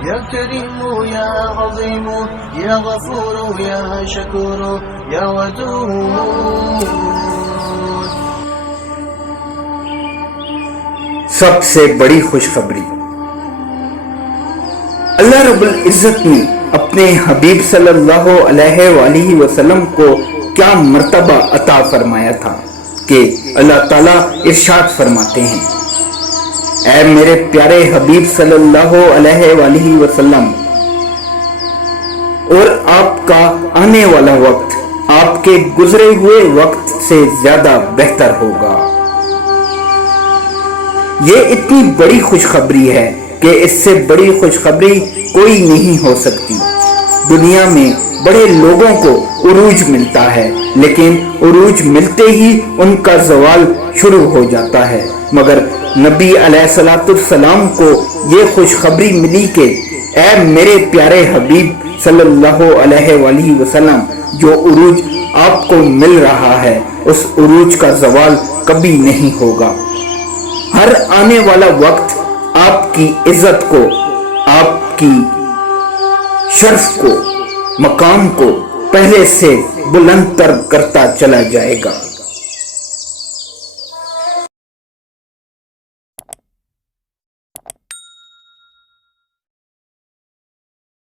يا كريم يا عظيم يا غفور يا شكور يا ودود. سب سے بڑی خوشخبری، اللہ رب العزت نے اپنے حبیب صلی اللہ علیہ وآلہ وسلم کو کیا مرتبہ عطا فرمایا تھا کہ اللہ تعالیٰ ارشاد فرماتے ہیں، اے میرے پیارے حبیب صلی اللہ علیہ وآلہ وسلم، اور آپ کا آنے والا وقت آپ کے گزرے ہوئے وقت سے زیادہ بہتر ہوگا۔ یہ اتنی بڑی خوشخبری ہے کہ اس سے بڑی خوشخبری کوئی نہیں ہو سکتی۔ دنیا میں بڑے لوگوں کو عروج ملتا ہے، لیکن عروج ملتے ہی ان کا زوال شروع ہو جاتا ہے، مگر نبی علیہ السلام کو یہ خوشخبری ملی کہ اے میرے پیارے حبیب صلی اللہ علیہ وآلہ وسلم، جو عروج آپ کو مل رہا ہے اس عروج کا زوال کبھی نہیں ہوگا۔ ہر آنے والا وقت آپ کی عزت کو، آپ کی شرف کو، مقام کو پہلے سے بلند تر کرتا چلا جائے گا۔